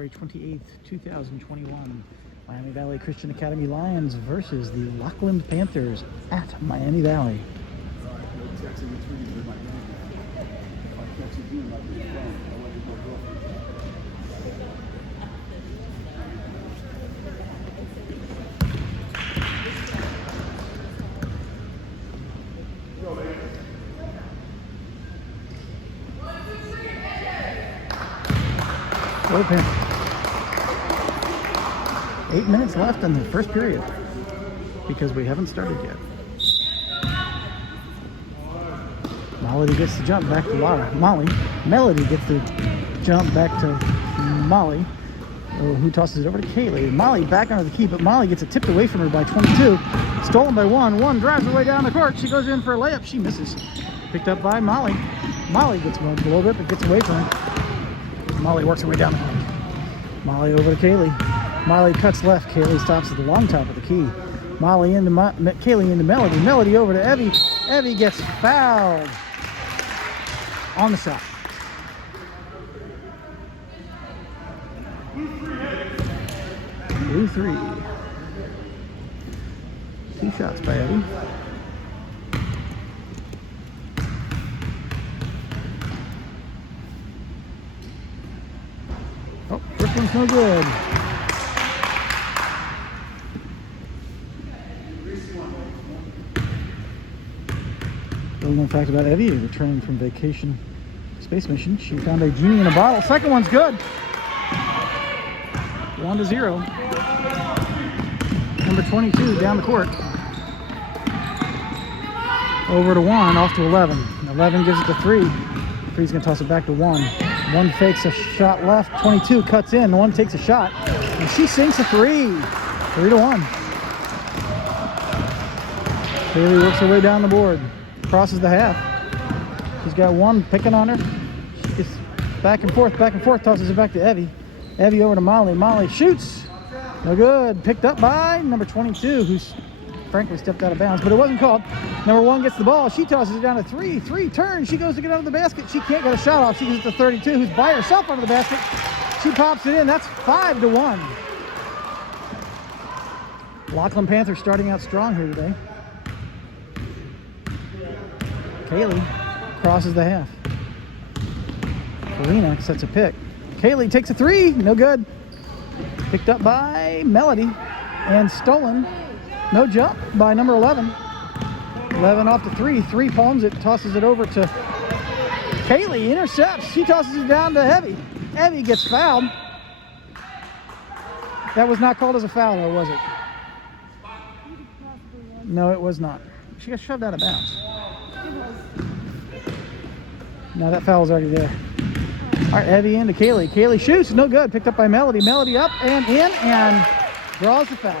February 28th, 2021. Miami Valley Christian Academy Lions versus the Lockland Panthers at Miami Valley. Go Panthers. 8 minutes left in the first period because we haven't started yet. Melody gets the jump back to Molly. Melody gets the jump back to Molly, who tosses it over to Kaylee. Molly back under the key, but Molly gets it tipped away from her by 22. Stolen by one. One drives her way down the court. She goes in for a layup. She misses. Picked up by Molly. Molly gets moved a little bit, but gets away from her. Molly works her way down the court. Molly over to Kaylee. Molly cuts left. Kaylee stops at the long top of the key. Molly into Kaylee into Melody. Melody over to Evie. Evie gets fouled on the shot. Blue three. 2 shots by Evie. Oh, first one's no good. Little known fact about Evie, returning from vacation space mission, she found a genie in a bottle. Second one's good. 1-0. Number 22 down the court. Over to 1, off to 11. 11 gives it to 3. 3's gonna toss it back to 1. 1 fakes a shot left. 22 cuts in. 1 takes a shot, and she sinks a 3. 3-1. Kaylee works her way down the board. Crosses the half. She's got 1 picking on her. She gets back and forth, tosses it back to Evie. Evie over to Molly. Molly shoots. No good. Picked up by number 22, who's frankly stepped out of bounds, but it wasn't called. Number 1 gets the ball. She tosses it down to 3. 3 turns. She goes to get out of the basket. She can't get a shot off. She gives it to 32, who's by herself under the basket. She pops it in. That's 5-1. Lockland Panthers starting out strong here today. Kaylee crosses the half. Karina sets a pick. Kaylee takes a 3. No good. Picked up by Melody and stolen. No jump by number 11. 11 off to 3. 3 palms it, tosses it over to Kaylee. Intercepts. She tosses it down to Evie. Evie gets fouled. That was not called as a foul, though, was it? No, it was not. She got shoved out of bounds. No, that foul was already there. All right, Evie into Kaylee. Kaylee shoots. No good. Picked up by Melody. Melody up and in and draws the foul.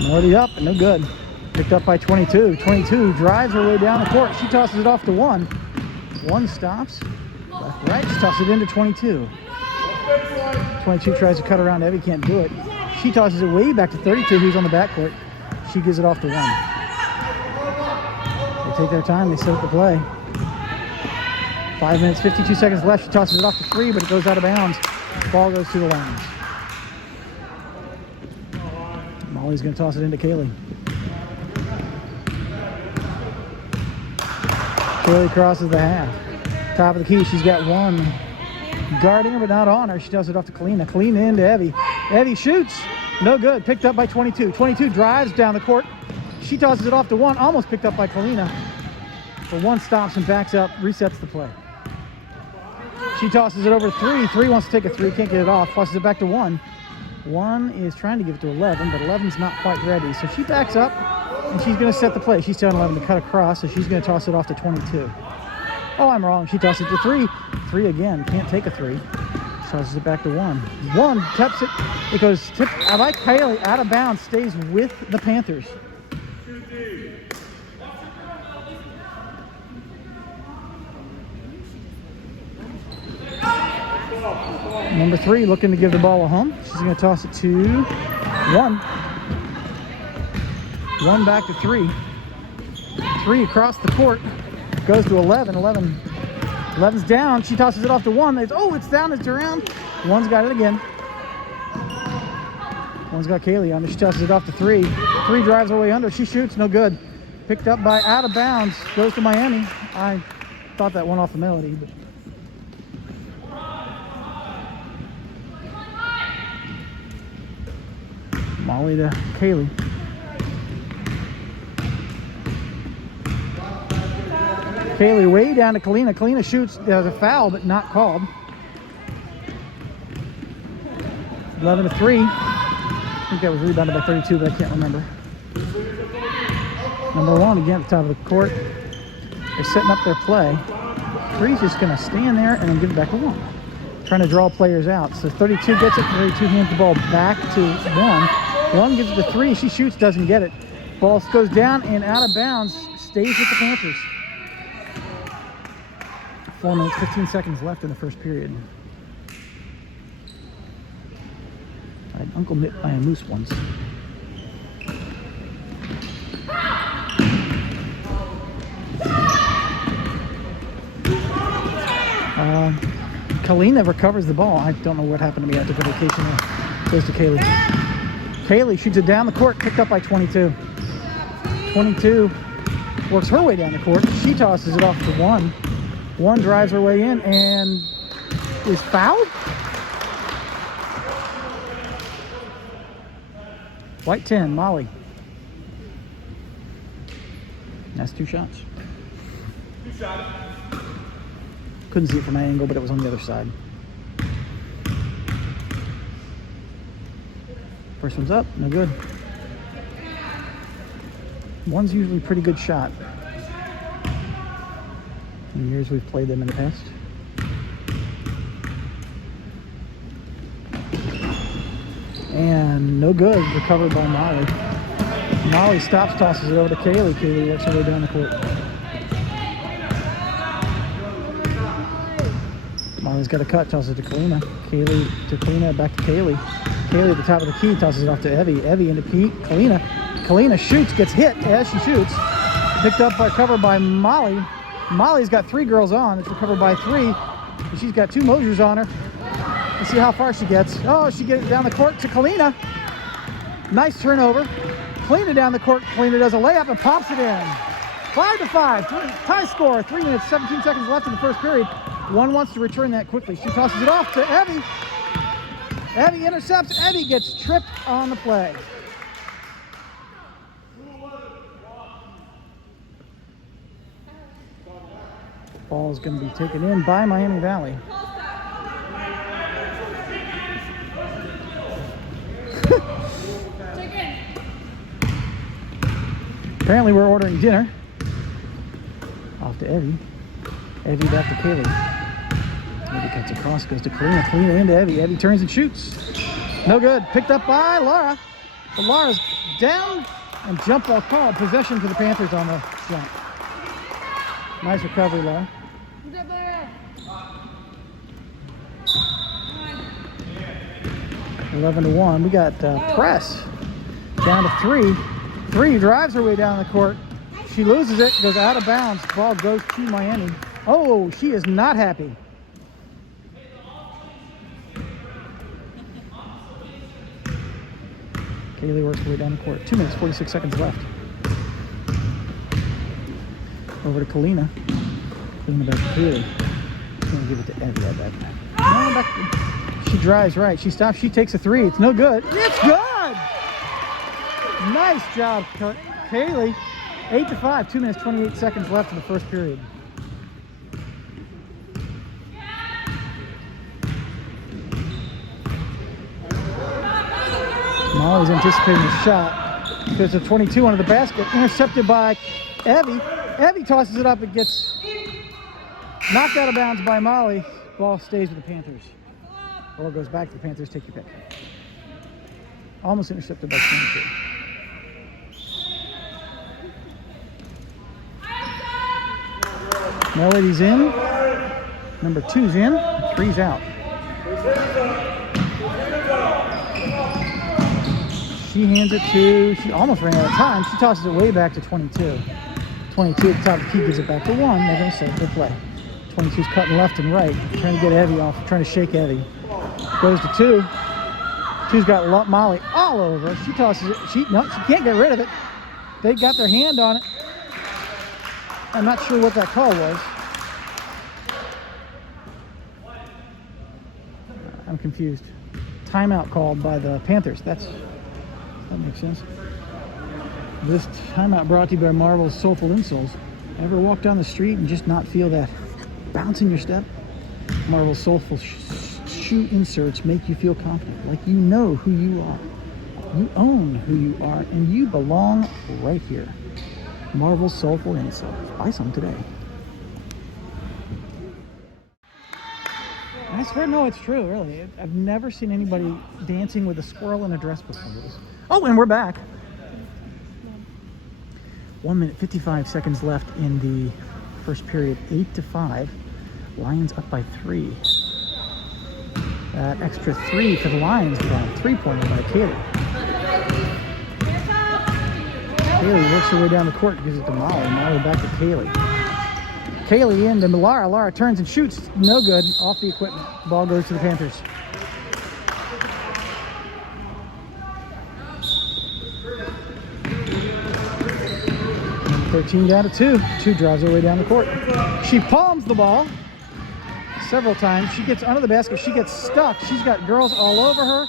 Melody up and no good. Picked up by 22. 22 drives her way down the court. She tosses it off to 1. 1 stops. Left, right. She tosses it into 22. 22 tries to cut around Evie. Can't do it. She tosses it way back to 32, who's on the backcourt. She gives it off to 1. They take their time. They set up the play. 5 minutes, 52 seconds left. She tosses it off to 3, but it goes out of bounds. Ball goes to the Lions. Molly's going to toss it into Kaylee. Kaylee crosses the half. Top of the key, she's got 1 guarding her, but not on her. She does it off to Kalina. Kalina into Evie. Evie shoots. No good. Picked up by 22. 22 drives down the court. She tosses it off to 1. Almost picked up by Kalina. But 1 stops and backs up, resets the play. She tosses it over to 3. 3 wants to take a 3. Can't get it off. Tosses it back to 1. 1 is trying to give it to 11, but 11's not quite ready. So she backs up. And she's going to set the play. She's telling 11 to cut across, so she's going to toss it off to 22. Oh, I'm wrong. She tosses it to 3. 3 again. Can't take a 3. Tosses it back to 1. 1 taps it. It goes tipped by Kaylee out of bounds. Stays with the Panthers. Number 3 looking to give the ball a home. She's going to toss it to 1. 1 back to 3. 3 across the court. Goes to 11. 11's down. She tosses it off to 1. It's down. It's around. 1's got it again. 1's got Kaylee on it. She tosses it off to 3. 3 drives her way under. She shoots. No good. Picked up by out of bounds. Goes to Miami. I thought that went off the Melody. But Molly to Kaylee. Kaylee way down to Kalina. Kalina shoots. There's a foul, but not called. 11 to 3. I think that was rebounded by 32, but I can't remember. Number 1 again at the top of the court. They're setting up their play. 3's just going to stand there and then give it back to 1. Trying to draw players out. So 32 gets it. 32 hands the ball back to 1. 1 gives it to 3. She shoots, doesn't get it. Ball goes down and out of bounds. Stays with the Panthers. 4 minutes, 15 seconds left in the first period. I had Uncle Mitt by a moose once. Kalina recovers the ball. I don't know what happened to me after the vacation. Goes to Kaylee. Kaylee shoots it down the court, picked up by 22. 22 works her way down the court. She tosses it off to 1. 1 drives her way in and is fouled. White 10, Molly. That's 2 shots. 2 shots. Couldn't see it from my angle, but it was on the other side. First one's up, no good. 1's usually a pretty good shot. In years we've played them in the past. And no good, recovered by Molly. Molly stops, tosses it over to Kaylee. Kaylee works her way down the court. Molly's got a cut, tosses it to Kalina. Kaylee to Kalina, back to Kaylee. Kaylee at the top of the key, tosses it off to Evie. Evie into Pete. Kalina. Kalina shoots, gets hit as she shoots. Picked up by, covered by Molly. Molly's got 3 girls on. It's recovered by 3. And she's got 2 Mosers on her. Let's see how far she gets. Oh, she gets it down the court to Kalina. Nice turnover. Kalina down the court. Kalina does a layup and pops it in. 5-5. Tie score. 3 minutes, 17 seconds left in the first period. 1 wants to return that quickly. She tosses it off to Evie. Evie intercepts. Evie gets tripped on the play. Ball is going to be taken in by Miami Valley. Apparently we're ordering dinner. Off to Evie. Evie back to Kaylee. Evie cuts across, goes to Kalina. Kalina into Evie. Evie turns and shoots. No good. Picked up by Laura. But Laura's down and jump ball called. Possession for the Panthers on the jump. Nice recovery, Laura. 11-1. We got press down to 3. 3 drives her way down the court. She loses it, goes out of bounds. Ball goes to Miami. Oh, she is not happy. Kaylee works her way down the court. 2 minutes, 46 seconds left. Over to Kalina. Kalina back to Kaylee. She's going to give it to Evie, I bet. No, back to... She drives right. She stops. She takes a 3. It's no good. It's good! Nice job, Kaylee. 8-5. 2 minutes, 28 seconds left in the first period. Molly's anticipating the shot. There's a 22 under the basket. Intercepted by Evie. Evie tosses it up. It gets knocked out of bounds by Molly. Ball stays with the Panthers. Or goes back to the Panthers. Take your pick. Almost intercepted by 22. Melody's in. Number 2's in. 3's out. She hands it to, she almost ran out of time. She tosses it way back to 22. 22 at the top of the key gives it back to 1. They're going to say good play. 22's cutting left and right, trying to get Evie off, trying to shake Evie. Goes to 2. 2's got Molly all over. She tosses it. She can't get rid of it. They got their hand on it. I'm not sure what that call was. I'm confused. Timeout called by the Panthers. That makes sense. This timeout brought to you by Marvel's Soulful Insoles. Ever walk down the street and just not feel that bounce in your step? Marvel's Soulful shoe inserts make you feel confident, like you know who you are. You own who you are, and you belong right here. Marvel's Soulful Insoles. Buy some today. I swear, no, it's true, really. I've never seen anybody dancing with a squirrel in a dress before. Oh, and we're back. 1 minute, 55 seconds left in the first period. 8-5. Lions up by 3. That extra 3 for the Lions from 3-pointer by Kaylee. Kaylee works her way down the court, gives it to Molly. Molly back to Kaylee. Kaylee into Lara. Lara turns and shoots. No good. Off the equipment. Ball goes to the Panthers. And 13 down to 2. 2 drives her way down the court. She palms the ball several times. She gets under the basket. She gets stuck. She's got girls all over her,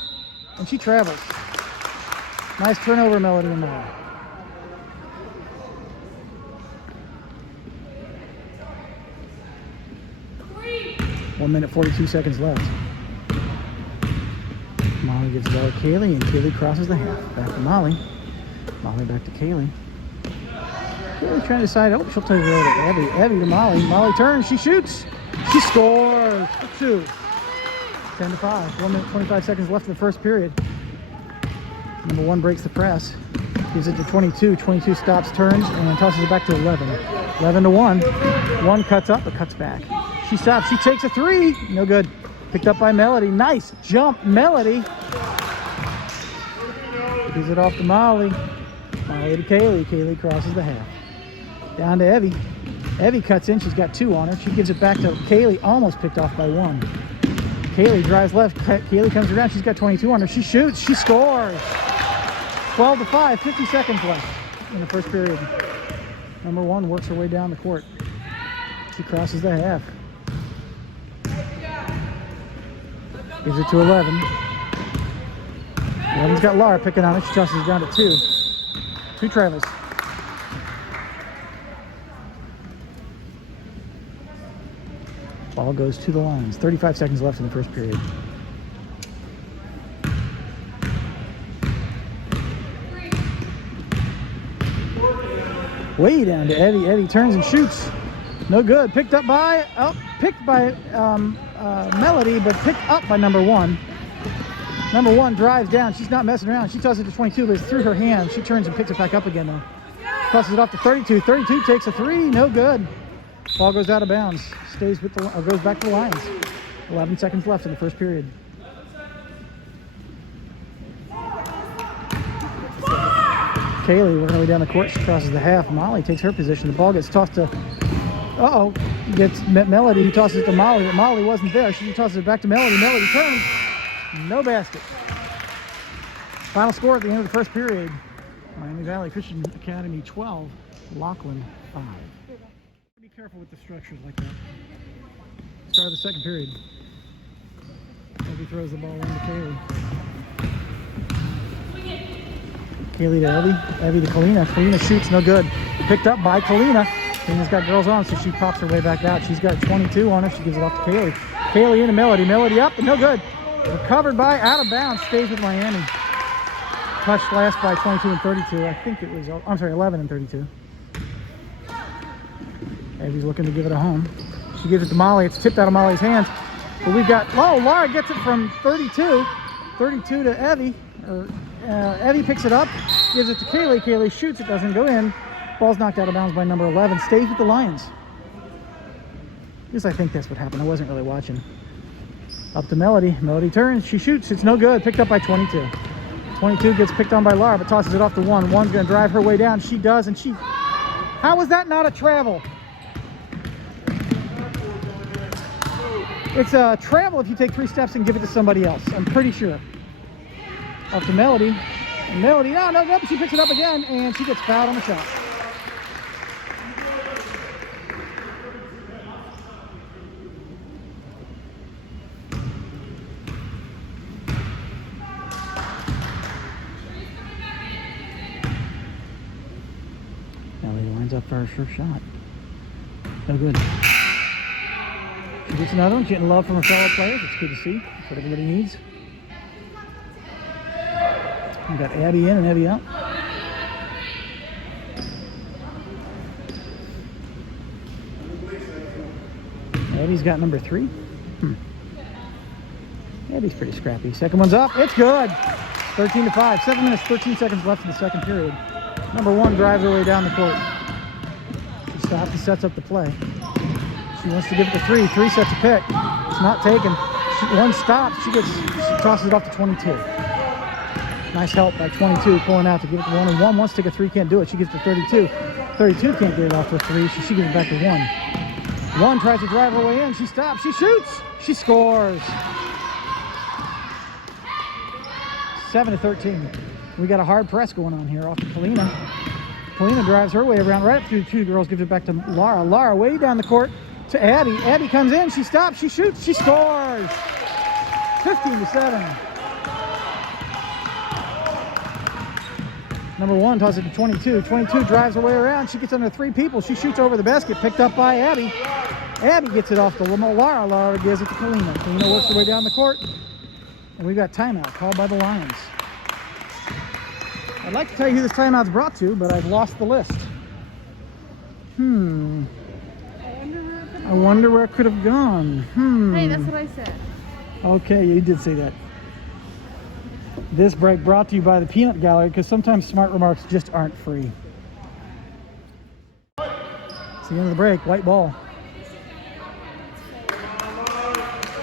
and she travels. Nice turnover, Melody and Lara. 1 minute, 42 seconds left. Molly gives the ball to Kaylee, and Kaylee crosses the half. Back to Molly. Molly back to Kaylee. Kaylee trying to decide, oh, she'll take it over to Evie. Evie to Molly. Molly turns, she shoots. She scores. 2. 10-5. 1 minute, 25 seconds left in the first period. Number 1 breaks the press. Gives it to 22. 22 stops, turns, and then tosses it back to 11. 11-1. 1 cuts up, but cuts back. She stops. She takes a 3. No good. Picked up by Melody. Nice jump, Melody. Gives it off to Molly. Molly to Kaylee. Kaylee crosses the half. Down to Evie. Evie cuts in. She's got 2 on her. She gives it back to Kaylee. Almost picked off by 1. Kaylee drives left. Kaylee comes around. She's got 22 on her. She shoots. She scores. 12-5. 50 seconds left in the first period. Number 1 works her way down the court. She crosses the half. Gives it to 11. 11's got Lara picking on it. She tosses it down to 2. 2 trailers. Ball goes to the Lions. 35 seconds left in the first period. Way down to Evie. Evie turns and shoots. No good. Picked by Melody, but picked up by number 1. Number 1 drives down. She's not messing around. She tosses it to 22, but it's through her hand. She turns and picks it back up again, though. Tosses it off to 32. 32 takes a 3. No good. Ball goes out of bounds. Stays with the, goes back to the Lions. 11 seconds left in the first period. Kaylee working her way down the court. She crosses the half. Molly takes her position. The ball gets tossed to, gets Melody, who tosses it to Molly, but Molly wasn't there. She tosses it back to Melody. Melody turns. No basket. Final score at the end of the first period. Miami Valley Christian Academy 12, Lockland 5. Be careful with the structures like that. Start of the second period. Evie throws the ball into Kaylee. Kaylee to Evie. Evie to Kalina. Kalina shoots, no good. Picked up by Kalina. Kalina's got girls on, so she pops her way back out. She's got 22 on her. She gives it off to Kaylee. Kaylee into Melody. Melody up, but no good. Recovered by, out of bounds, stays with Miami. Touched last by 22 and 32. I think it was, 11 and 32. Evie's looking to give it a home. She gives it to Molly. It's tipped out of Molly's hands. But we've got, Lara gets it from 32. 32 to Evie. Evie picks it up, gives it to Kaylee. Kaylee shoots, it doesn't go in. Ball's knocked out of bounds by number 11. Stays with the Lions. At least I think that's what happened. I wasn't really watching. Up to Melody. Melody turns. She shoots. It's no good. Picked up by 22. 22 gets picked on by Laura, but tosses it off to 1. 1's going to drive her way down. She does, and she... How was that not a travel? It's a travel if you take 3 steps and give it to somebody else. I'm pretty sure. Up to Melody. And Melody, no, she picks it up again, and she gets fouled on the shot. Melody lines up for her first shot. No good. She gets another one. She's getting love from her fellow players. It's good to see. That's what everybody needs. We got Abby in and Abby out. Abby's got number 3. Abby's pretty scrappy. Second one's up. It's good. 13-5. 7 minutes, 13 seconds left in the second period. Number 1 drives her way down the court. She stops and sets up the play. She wants to give it to 3. 3 sets a pick. It's not taken. 1 stops. She tosses it off to 22. Nice help by 22 pulling out to give it to 1. And 1 wants to take a 3, can't do it. She gives it to 32. 32 can't get it off to 3, so she gives it back to 1. 1 tries to drive her way in. She stops. She shoots. She scores. 7-13. We got a hard press going on here off to Kalina. Kalina drives her way around right up through 2 girls, gives it back to Laura. Laura way down the court to Abby. Abby comes in. She stops. She shoots. She scores. 15-7. Number 1 tosses it to 22. 22 drives her way around. She gets under 3 people. She shoots over the basket. Picked up by Abby. Abby gets it off to Laura. Laura gives it to Kalina. Kalina works her way down the court. And we've got timeout called by the Lions. I'd like to tell you who this timeout's brought to, but I've lost the list. I wonder where it could have gone. Hey, that's what I said. Okay, you did say that. This break brought to you by the Peanut Gallery, because sometimes smart remarks just aren't free. It's the end of the break. White ball.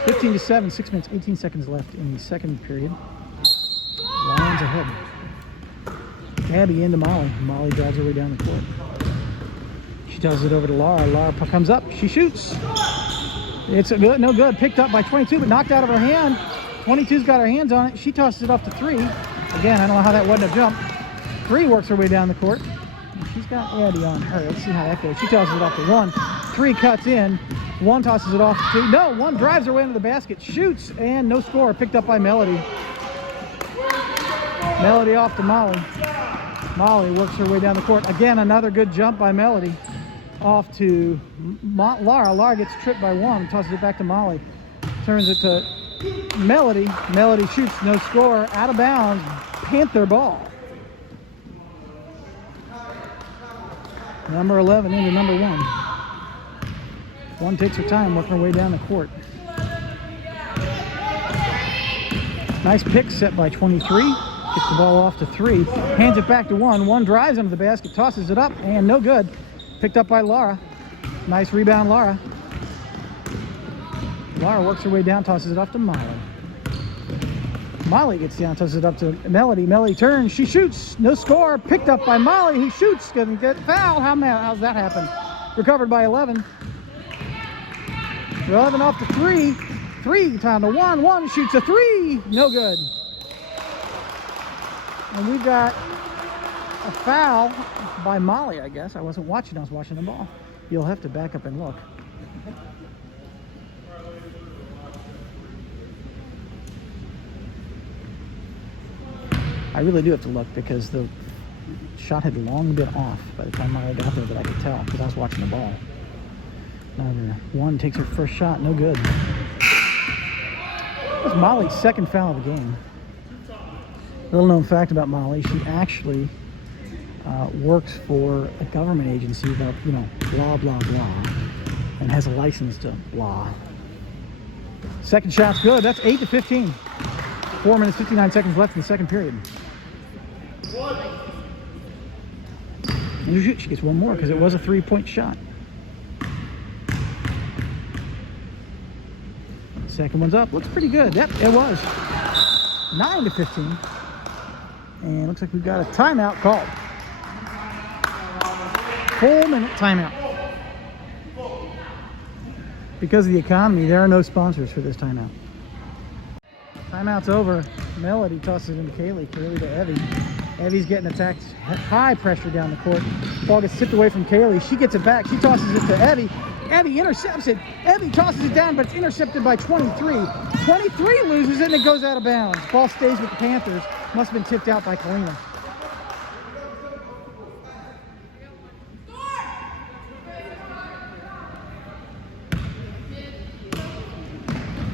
15-7. 6 minutes, 18 seconds left in the second period. Lions ahead. Abby into Molly. Molly drives her way down the court. She tosses it over to Laura. Laura comes up. She shoots. It's no good. Picked up by 22, but knocked out of her hand. 22's got her hands on it. She tosses it off to 3. Again, I don't know how that wasn't a jump. 3 works her way down the court. She's got Abby on her. Let's see how that goes. She tosses it off to 1. 3 cuts in. 1 tosses it off to 2. No, 1 drives her way into the basket. Shoots, and no score. Picked up by Melody. Melody off to Molly. Molly works her way down the court. Again, another good jump by Melody. Off to Laura. Laura gets tripped by 1. Tosses it back to Molly. Turns it to Melody. Melody shoots, no score, out of bounds. Panther ball. Number 11 into number 1. 1 takes her time, working her way down the court. Nice pick set by 23. Gets the ball off to 3. Hands it back to 1. 1 drives under the basket, tosses it up, and no good. Picked up by Laura. Nice rebound, Laura. Laura works her way down, tosses it off to Molly. Molly gets down, tosses it up to Melody. Melody turns, she shoots, no score. Picked up by Molly, who shoots, doesn't get fouled. How's that happen? Recovered by 11. 11 off to 3. 3 time to 1. 1 shoots a 3. No good. And we've got a foul by Molly, I guess. I wasn't watching, I was watching the ball. You'll have to back up and look. I really do have to look because the shot had long been off by the time Molly got there, that I could tell because I was watching the ball. Number 1 takes her first shot, no good. That's Molly's second foul of the game. Little known fact about Molly, she actually works for a government agency about, blah, blah, blah, and has a license to blah. Second shot's good. That's 8-15. 4 minutes, 59 seconds left in the second period. And she gets 1 more because it was a 3-point shot. Second one's up. Looks pretty good. Yep, it was. 9-15. And looks like we've got a timeout called. 4-minute timeout. Because of the economy, there are no sponsors for this timeout. Timeout's over. Melody tosses it into Kaylee. Kaylee to Evie. Evie's getting attacked. High pressure down the court. Ball gets tipped away from Kaylee. She gets it back. She tosses it to Evie. Evie intercepts it. Evie tosses it down, but it's intercepted by 23. 23 loses it, and it goes out of bounds. Ball stays with the Panthers. Must have been tipped out by Kalina.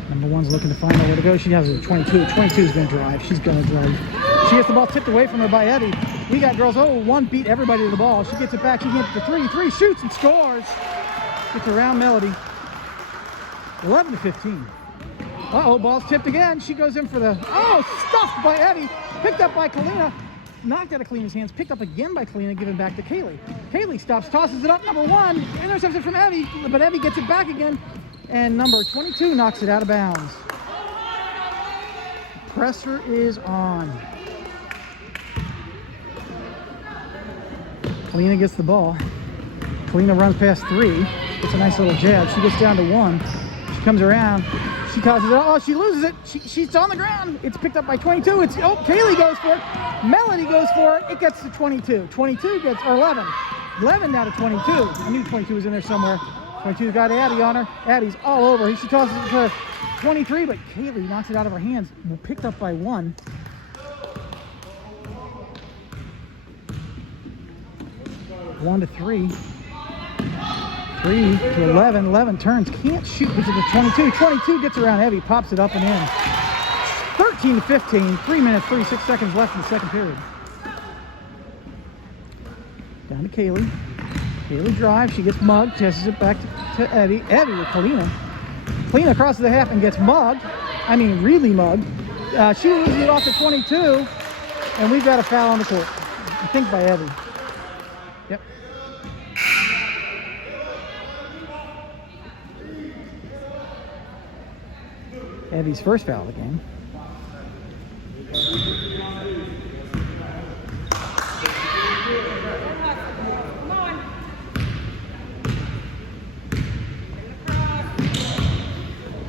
Number one's looking to find out where to go. She has a 22. 22 is going to drive. She's going to drive. She gets the ball tipped away from her by Evie. We got girls. Oh, one beat everybody to the ball. She gets it back. She gets the three. Three shoots and scores. Gets around Melody. 11-15. Uh-oh, ball's tipped again. She goes in for the... Oh, stuffed by Evie. Picked up by Kalina. Knocked out of Kalina's hands. Picked up again by Kalina. Given back to Kaylee. Kaylee stops. Tosses it up. Number one. Intercepts it from Evie. But Evie gets it back again. And number 22 knocks it out of bounds. Pressure is on. Kalina gets the ball. Kalina runs past three. Gets a nice little jab. She gets down to one. She comes around. She causes it. Oh, she loses it. She's on the ground. It's picked up by 22. It's Kaylee goes for it. Melody goes for it. It gets to 22. 22 gets, or 11. 11 down to 22. I knew 22 was in there somewhere. 22's got Addie on her. Addie's all over. She tosses it to 23, but Kaylee knocks it out of her hands. Picked up by one. One to three. 3 to 11. 11 turns. Can't shoot because of the 22. 22 gets around Evie. Pops it up and in. 13-15. 3 minutes, 36 seconds left in the second period. Down to Kaylee. Kaylee drives. She gets mugged. Tosses it back to Evie. Evie with Kalina. Kalina crosses the half and gets mugged. I mean, really mugged. She loses it off to 22. And we've got a foul on the court. I think by Evie. Yep. Evie's first foul of the game.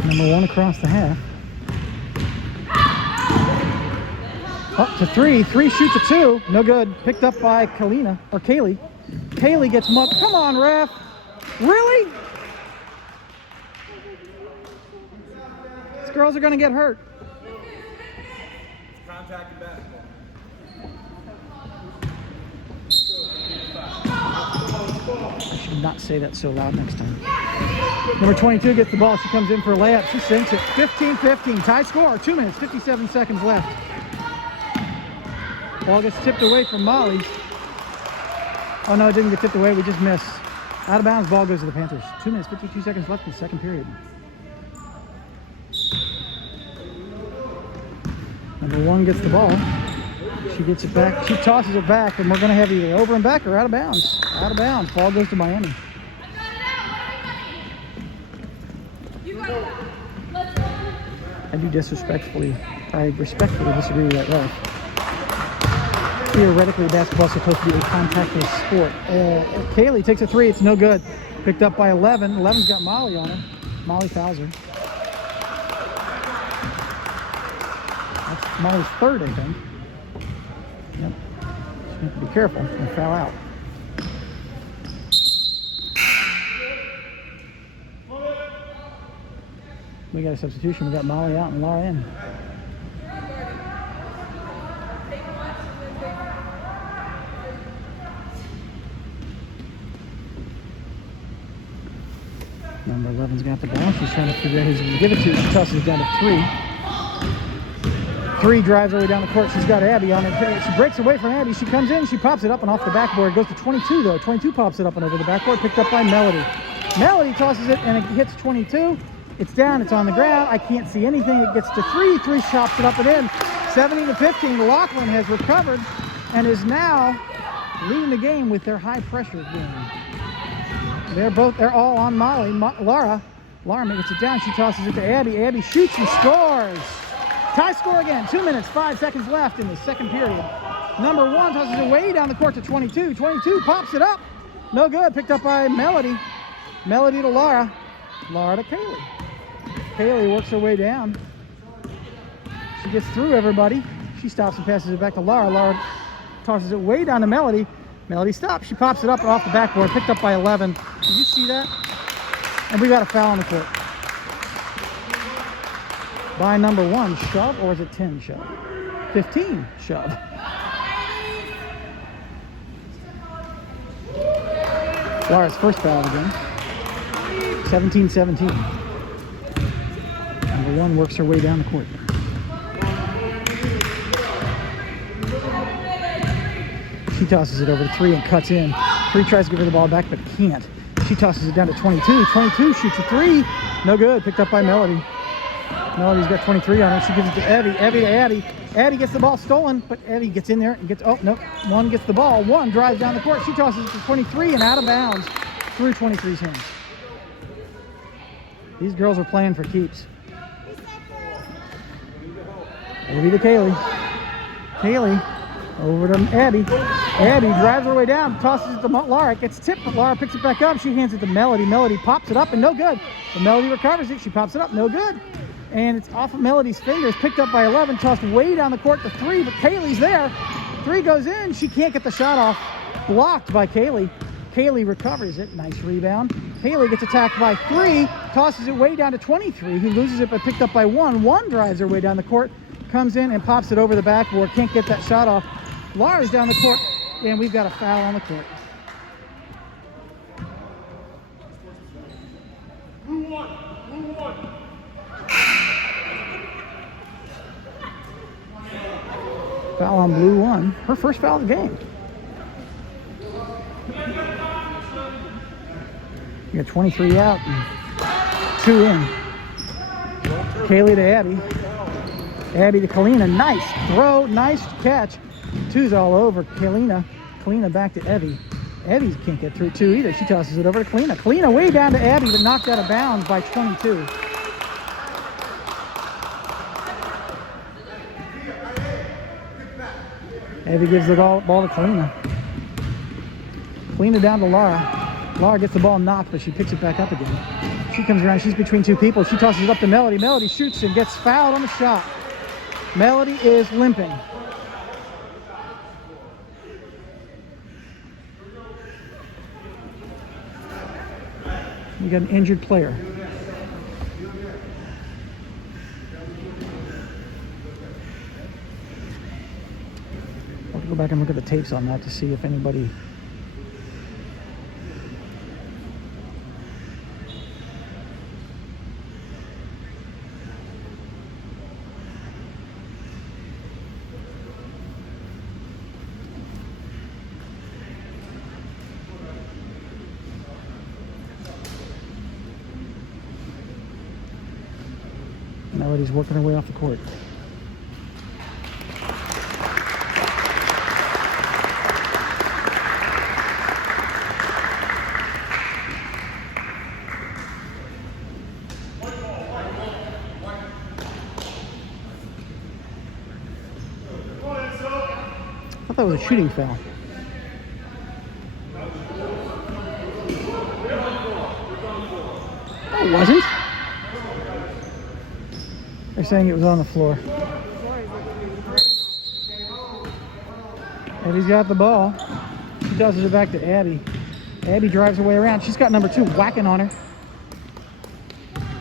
Number one across the half. Up to three. Three shoots a two. No good. Picked up by Kalina, or Kaylee. Kaylee gets mugged. Come on, ref. Really? These girls are going to get hurt. Contact in basketball. I should not say that so loud next time. Number 22 gets the ball. She comes in for a layup. She sinks it. 15-15. Tie score. 2 minutes, 57 seconds left. Ball gets tipped away from Molly. Oh, no, it didn't get tipped away. We just missed. Out of bounds. Ball goes to the Panthers. 2 minutes, 52 seconds left in the second period. Number one gets the ball. She gets it back. She tosses it back, and we're going to have either over and back or out of bounds. Out of bounds. Ball goes to Miami. I do disrespectfully. I respectfully disagree with that ref. Theoretically, basketball's supposed to be a contactless sport. Kaylee takes a three. It's no good. Picked up by 11. 11's got Molly on her. Molly fouls her. That's Molly's third, I think. Yep. So you have to be careful and foul out. We got a substitution. We got Molly out and Laura in. Number 11's got the ball. She's trying to figure out who's going to give it to. She tosses it down to three. Three drives all the way down the court. She's got Abby on it. She breaks away from Abby. She comes in. She pops it up and off the backboard. Goes to 22, though. 22 pops it up and over the backboard. Picked up by Melody. Melody tosses it, and it hits 22. It's down. It's on the ground. I can't see anything. It gets to three. Three chops it up and in. 17-15. Lockland has recovered and is now leading the game with their high-pressure game. They're all on Molly. Laura Laura gets it down. She tosses it to Abby. Abby shoots and scores. Tie score again. 2 minutes, 5 seconds left in the second period. Number 1 tosses it way down the court to 22. 22 pops it up. No good. Picked up by Melody. Melody to Laura. Laura to Kaylee. Kaylee works her way down. She gets through everybody. She stops and passes it back to Laura. Laura tosses it way down to Melody. Melody stops. She pops it up and off the backboard. Picked up by 11. Did you see that? And we got a foul on the court. By number 1, shove, or is it 10 shove? 15 shove. Laura's first foul again. 17-17. Number 1 works her way down the court. She tosses it over to 3 and cuts in. 3 tries to give her the ball back, but can't. She tosses it down to 22. 22 shoots a 3. No good. Picked up by Melody. Melody's got 23 on her. She gives it to Evie. Evie to Addie. Addie gets the ball stolen, but Evie gets in there and gets, oh, no. 1 gets the ball. 1 drives down the court. She tosses it to 23 and out of bounds through 23's hands. These girls are playing for keeps. Evie to Kaylee. Kaylee over to Abby. Abby drives her way down, tosses it to Laura. It gets tipped, but Laura picks it back up. She hands it to Melody. Melody pops it up and no good. But Melody recovers it. She pops it up, no good. And it's off of Melody's fingers, picked up by 11, tossed way down the court to 3, but Kaylee's there. 3 goes in. She can't get the shot off. Blocked by Kaylee. Kaylee recovers it. Nice rebound. Kaylee gets attacked by 3, tosses it way down to 23. He loses it, but picked up by 1. 1 drives her way down the court, comes in and pops it over the backboard. Can't get that shot off. Laura's down the court, and we've got a foul on the court. Blue one. Foul on blue 1. Her first foul of the game. You got 23 out and 2 in. Kaylee to Abby. Abby to Kalina. Nice throw. Nice catch. 2's all over Kalina. Kalina back to Evie. Evie can't get through 2 either. She tosses it over to Kalina. Kalina way down to Abby, but knocked out of bounds by 22. Evie gives the ball to Kalina. Kalina down to Laura. Laura gets the ball knocked, but she picks it back up again. She comes around. She's between 2 people. She tosses it up to Melody. Melody shoots and gets fouled on the shot. Melody is limping. We got an injured player. I'll go back and look at the tapes on that to see if anybody... Melody's working her way off the court. I thought that was a shooting foul. No, it wasn't. They're saying it was on the floor. Abby's got the ball. She tosses it back to Abby. Abby drives her way around. She's got number 2 whacking on her.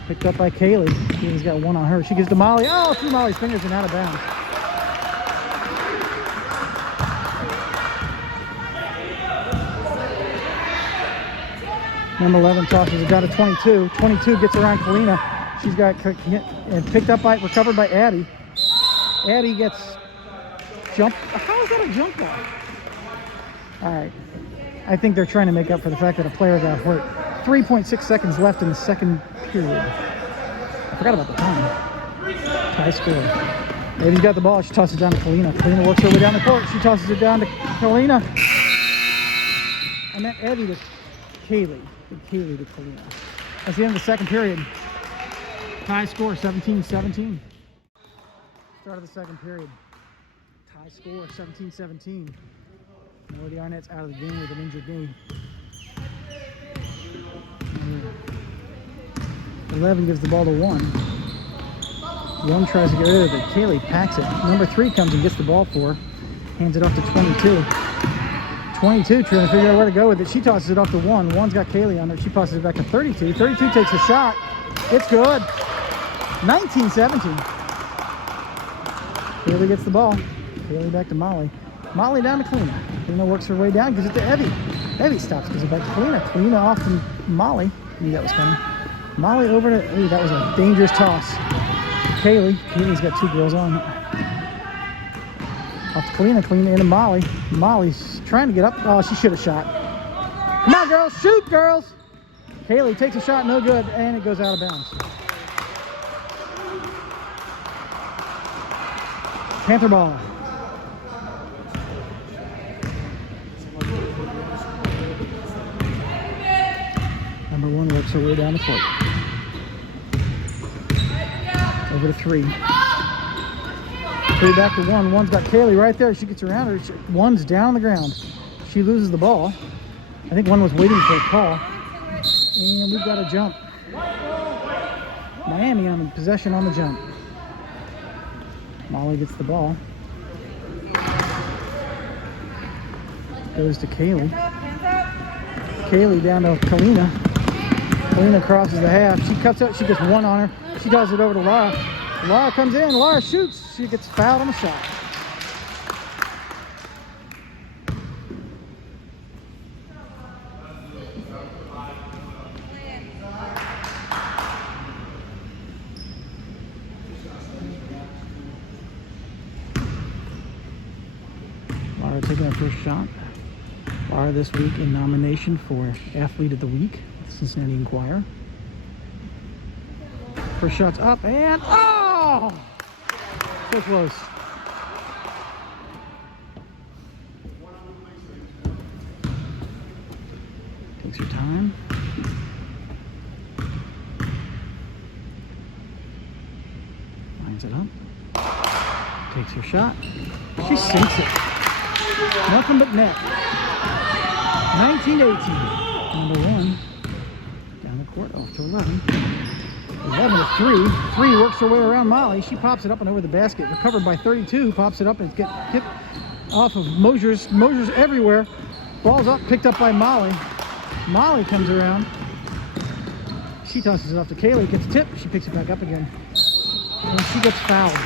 Picked up by Kaylee. Kaylee's got 1 on her. She gives to Molly. Oh, through Molly's fingers and out of bounds. Number 11 tosses it down to 22. 22 gets around Kalina. She's got and picked up by, recovered by Addie. Addie gets jumped. How is that a jump ball? All right. I think they're trying to make up for the fact that a player got hurt. 3.6 seconds left in the second period. I forgot about the time. High score. Addie's got the ball. She tosses it down to Kalina. Kalina works her way down the court. She tosses it down to Kalina. And then Addie to Kaylee. And Kaylee to Kalina. That's the end of the second period. Tie score, 17-17. Start of the second period. Tie score, 17-17. Melody Arnett's out of the game with an injured knee. 11 gives the ball to 1. 1 tries to get rid of it. Kaylee packs it. Number 3 comes and gets the ball for her. Hands it off to 22. 22 trying to figure out where to go with it. She tosses it off to 1. 1's got Kaylee on her. She passes it back to 32. 32 takes a shot. It's good. 19-17. Kaylee gets the ball. Kaylee back to Molly. Molly down to Kalina. Kalina works her way down, gives it to Evie. Evie stops, gives it back to Kalina. Kalina off to Molly. Knew that was coming. Molly over to, ooh, that was a dangerous toss. Kaylee. Kaylee's got 2 girls on. Off to Kalina. Kalina into Molly. Molly's trying to get up. Oh, she should have shot. Come on, girls. Shoot, girls. Kaylee takes a shot. No good. And it goes out of bounds. Panther ball. Number 1 works her way down the court. Over to 3. 3 back to 1. 1's got Kaylee right there. She gets around her. 1's down on the ground. She loses the ball. I think 1 was waiting for a call. And we've got a jump. Miami on the possession on the jump. Molly gets the ball. Goes to Kaylee. Kaylee down to Kalina. Kalina crosses the half. She cuts out. She gets 1 on her. She does it over to Laura. Laura comes in. Laura shoots. She gets fouled on the shot. Laura taking her first shot. Laura this week in nomination for Athlete of the Week, Cincinnati Enquirer. First shot's up and oh! So close. Takes her time. Lines it up. Takes her shot. She sinks it. Nothing but net. 19-18. Number 1 down the court off to 11. 11 to 3. 3 works her way around Molly. She pops it up and over the basket. Recovered by 32. Pops it up and gets hit off of Mosier's. Mosier's everywhere. Ball's up, picked up by Molly. Molly comes around. She tosses it off to Kaylee. Gets tipped. She picks it back up again. And she gets fouled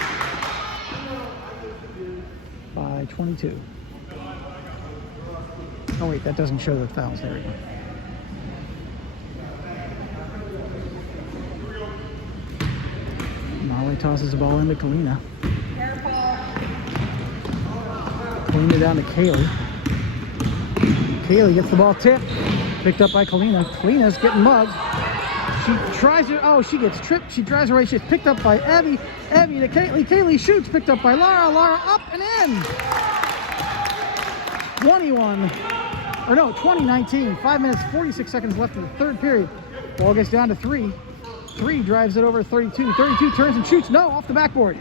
by 22. Oh wait, that doesn't show the fouls. There we go. Molly tosses the ball into Kalina. Kalina down to Kaylee. Kaylee gets the ball tipped. Picked up by Kalina. Kalina's getting mugged. She tries to, oh, she gets tripped. She drives away. She's picked up by Evie. Evie to Kaylee. Kaylee shoots. Picked up by Lara. Lara up and in. 20-19. 5 minutes, 46 seconds left in the third period. Ball gets down to 3. 3 drives it over 32. 32 turns and shoots. No, off the backboard.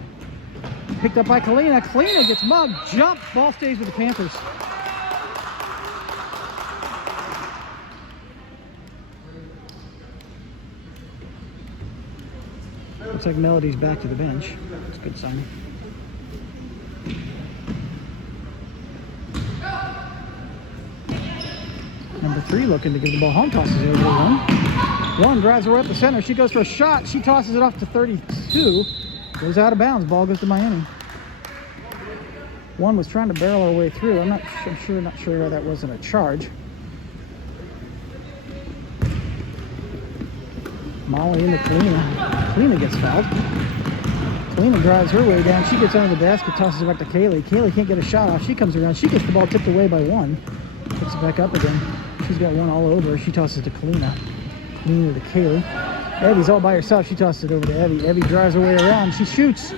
Picked up by Kalina. Kalina gets mugged. Jump. Ball stays with the Panthers. Looks like Melody's back to the bench. That's a good sign. Number 3 looking to give the ball home. Tosses it over to 1. 1 drives her way up the center. She goes for a shot. She tosses it off to 32. Goes out of bounds. Ball goes to Miami. 1 was trying to barrel her way through. I'm not sure why that wasn't a charge. Molly into Kalina. Kalina gets fouled. Kalina drives her way down. She gets under the basket, tosses it back to Kaylee. Kaylee can't get a shot off. She comes around. She gets the ball tipped away by 1. Picks it back up again. She's got 1 all over. She tosses it to Kalina. Kalina to Kaylee. Evie's all by herself. She tosses it over to Evie. Evie drives her way around. She shoots.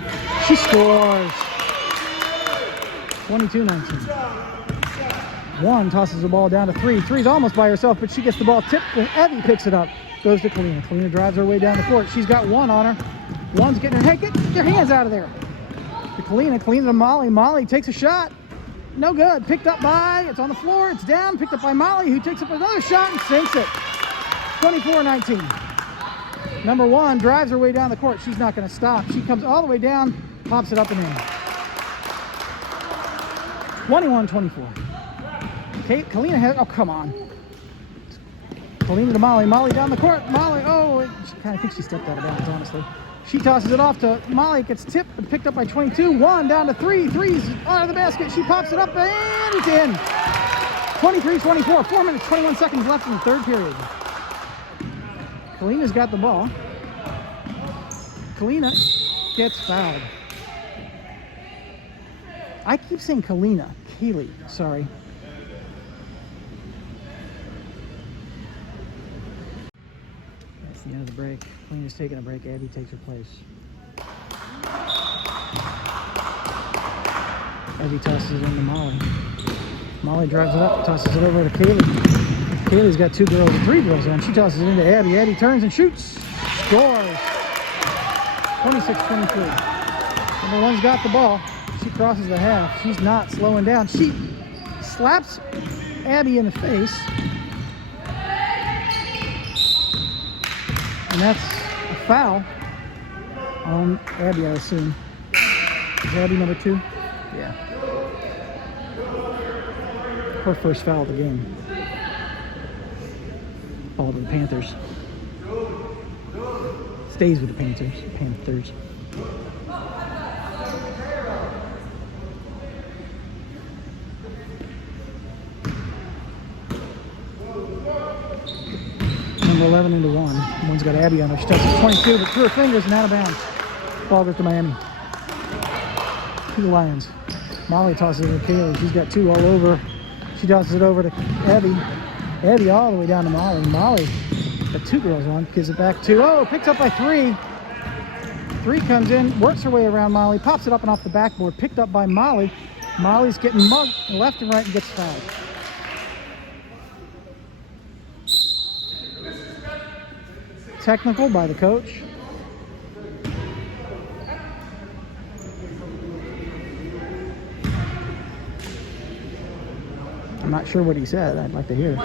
She scores. 22-19. 1 tosses the ball down to 3. 3's almost by herself, but she gets the ball tipped and Evie picks it up. Goes to Kalina. Kalina drives her way down the court. She's got one on her. One's getting her, hey, get your hands out of there. To Kalina. Kalina to Molly. Molly takes a shot. No good. Picked up by, it's on the floor. It's down. Picked up by Molly, who takes up another shot and sinks it. 24-19. Number one drives her way down the court. She's not going to stop. She comes all the way down, pops it up and in. 21-24. Okay, Kalina has, oh, come on. Kalina to Molly. Molly down the court. Molly, oh, she kind of thinks she stepped out of bounds, honestly. She tosses it off to Molly. It gets tipped and picked up by 22. One down to three. Three's out of the basket. She pops it up and it's in. 23-24. 4 minutes, 21 seconds left in the third period. Kalina's got the ball. Kalina gets fouled. I keep saying Kalina. Kaylee, sorry. That's the end of the break. Kalina's taking a break. Abby takes her place. Abby tosses it into Molly. Molly drives it up, tosses it over to Kaylee. Kaylee's got two girls and three girls on. She tosses it into Abby. Abby turns and shoots. Scores. 26-23. Number one's got the ball. She crosses the half. She's not slowing down. She slaps Abby in the face. And that's a foul on Abby, I assume. Is Abby number two? Yeah. Her first foul of the game. Ball to the Panthers. Stays with the Panthers. Panthers. Number 11 into one. One's got Abby on her. She touches 22, but through her fingers and out of bounds. Ball goes to Miami. To the Lions. Molly tosses it to Kaylee. She's got two all over. She tosses it over to Abby. Abby all the way down to Molly. Molly got two girls on. Gives it back to, oh, picks up by three. Three comes in, works her way around Molly, pops it up and off the backboard. Picked up by Molly. Molly's getting mugged left and right and gets fouled. Technical by the coach. I'm not sure what he said. I'd like to hear.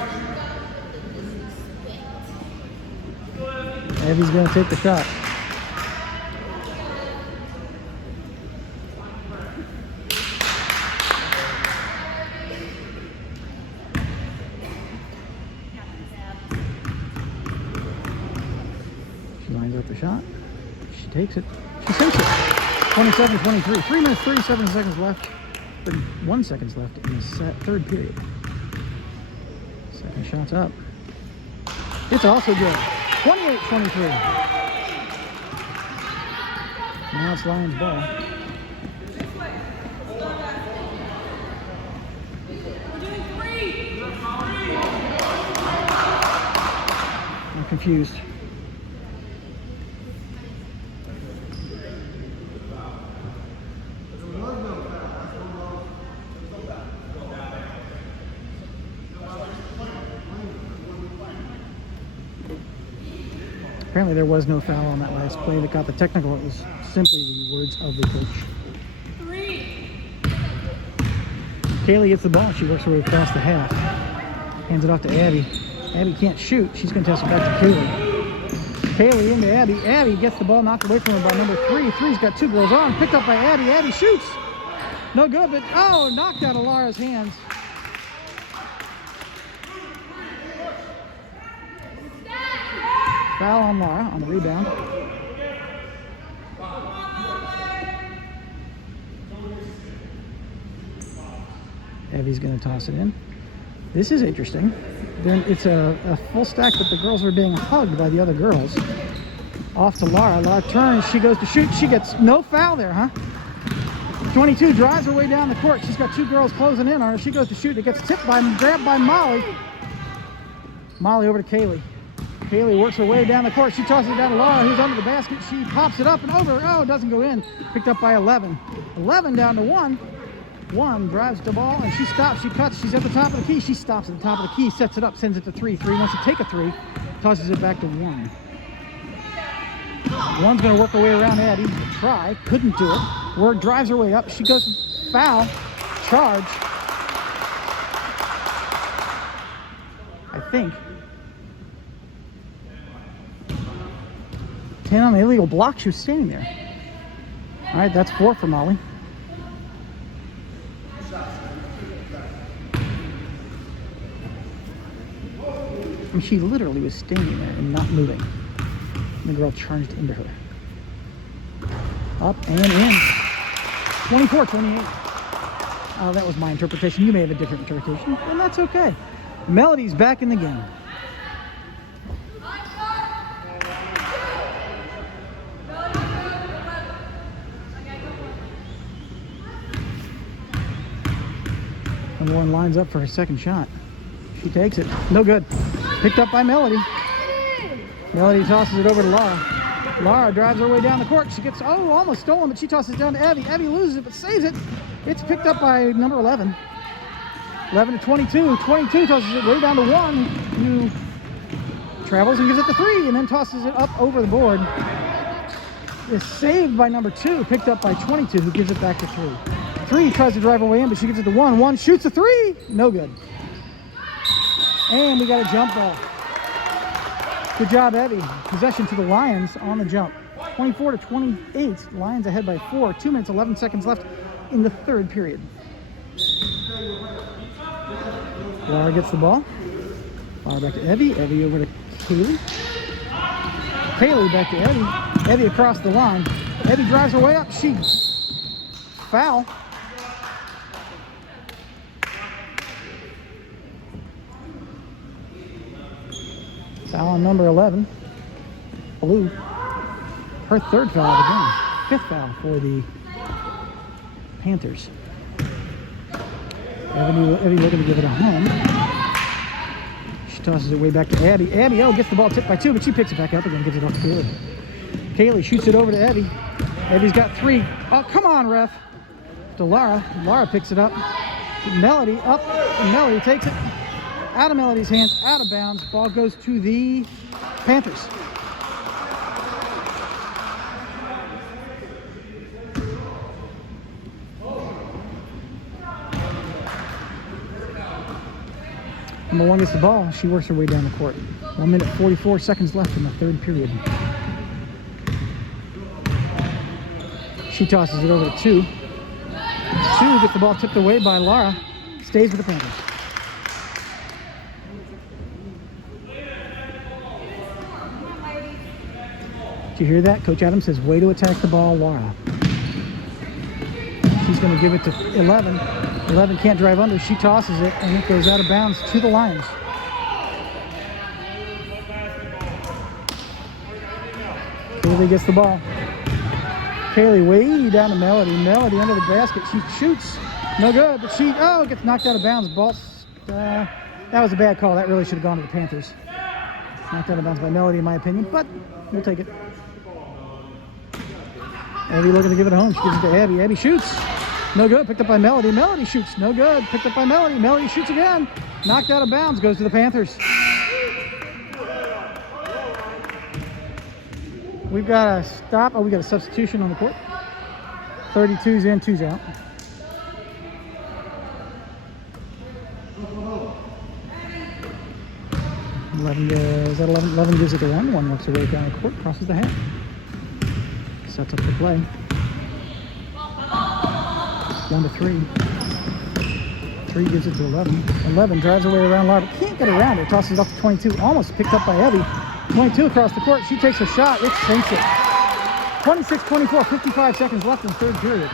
Abby's going to take the shot. She lines up the shot. She takes it. She sinks it. 27-23. 3 minutes, 37 seconds left. 31 seconds left in the third period. Second shot's up. It's also good. 28-23. Now it's Lions ball. I'm confused. Apparently there was no foul on that last play that got the technical. It was simply the words of the coach. Kaylee gets the ball. She works her way across the half. Hands it off to Abby. Abby can't shoot. She's going to toss it back to Kaylee. Kaylee into Abby. Abby gets the ball knocked away from her by number three. Three's got two girls on. Picked up by Abby. Abby shoots. No good, but oh, knocked out of Lara's hands. Foul on Lara on the rebound. Abby's going to toss it in. This is interesting. Then it's a full stack, but the girls are being hugged by the other girls. Off to Lara. Lara turns. She goes to shoot. She gets no foul there, huh? 22 drives her way down the court. She's got two girls closing in on her. She goes to shoot. It gets tipped by, grabbed by Molly. Molly over to Kaylee. Kaylee works her way down the court. She tosses it down to Lara, who's under the basket. She pops it up and over. Oh, it doesn't go in. Picked up by 11. 11 down to 1. 1 drives the ball, and she stops. She cuts. She's at the top of the key. She stops at the top of the key, sets it up, sends it to 3. 3 wants to take a 3. tosses it back to 1. 1's going to work her way around Addie. Try, couldn't do it. Word drives her way up. She goes foul, charge. I think. 10 on the illegal block. She was standing there. All right, that's 4 for Molly. I mean, she literally was standing there and not moving. And the girl charged into her. Up and in. 24-28. Oh, that was my interpretation. You may have a different interpretation, and that's okay. Melody's back in the game. Number 1 lines up for her second shot. She takes it. No good. Picked up by Melody. Melody tosses it over to Laura. Laura drives her way down the court. She gets, almost stolen, but she tosses it down to Abby. Abby loses it, but saves it. It's picked up by number 11. 11-22. 22 tosses it way down to 1. Who travels and gives it to 3, and then tosses it up over the board. It's saved by number 2, picked up by 22, who gives it back to 3. 3 tries to drive her way in, but she gives it to 1. 1 shoots a 3. No good. And we got a jump ball. Good job, Evie. Possession to the Lions on the jump. 24-28. Lions ahead by 4. 2 minutes, 11 seconds left in the third period. Laura gets the ball. Laura back to Evie. Evie over to Kaylee. Kaylee back to Evie. Evie across the line. Evie drives her way up. She foul. Foul on number 11, Blue. Her third foul of the game. 5th foul for the Panthers. Evie looking to give it a home. She tosses it way back to Abby. Abby gets the ball tipped by 2, but she picks it back up again, gives it off the field. Kaylee shoots it over to Evie. Evie's got 3. Oh, come on, ref. To Laura. Laura picks it up. Melody up, and Melody takes it. Out of Melody's hands, out of bounds. Ball goes to the Panthers. Number 1 gets the ball. She works her way down the court. 1 minute, 44 seconds left in the third period. She tosses it over to 2. 2 gets the ball tipped away by Laura. Stays with the Panthers. Did you hear that? Coach Adams says, way to attack the ball, Laura. She's going to give it to 11. 11 can't drive under. She tosses it, and it goes out of bounds to the Lions. Kaylee gets the ball. Kaylee way down to Melody. Melody under the basket. She shoots. No good, but she gets knocked out of bounds. Ball. That was a bad call. That really should have gone to the Panthers. Knocked out of bounds by Melody, in my opinion, but we'll take it. Abby looking to give it home. She gives it to Abby. Abby shoots. No good. Picked up by Melody. Melody shoots. No good. Picked up by Melody. Melody shoots again. Knocked out of bounds. Goes to the Panthers. We've got a stop. We got a substitution on the court. 32's in, 2's out. Is that 11? 11 gives it to 1. 1 looks away down the court. Crosses the half. Sets up the play. 1 to 3. 3 gives it to 11. 11 drives away around Laura, but can't get around it. Tosses it up to 22. Almost picked up by Evie. 22 across the court. She takes a shot. It sinks it. 26-24. 55 seconds left in the third period.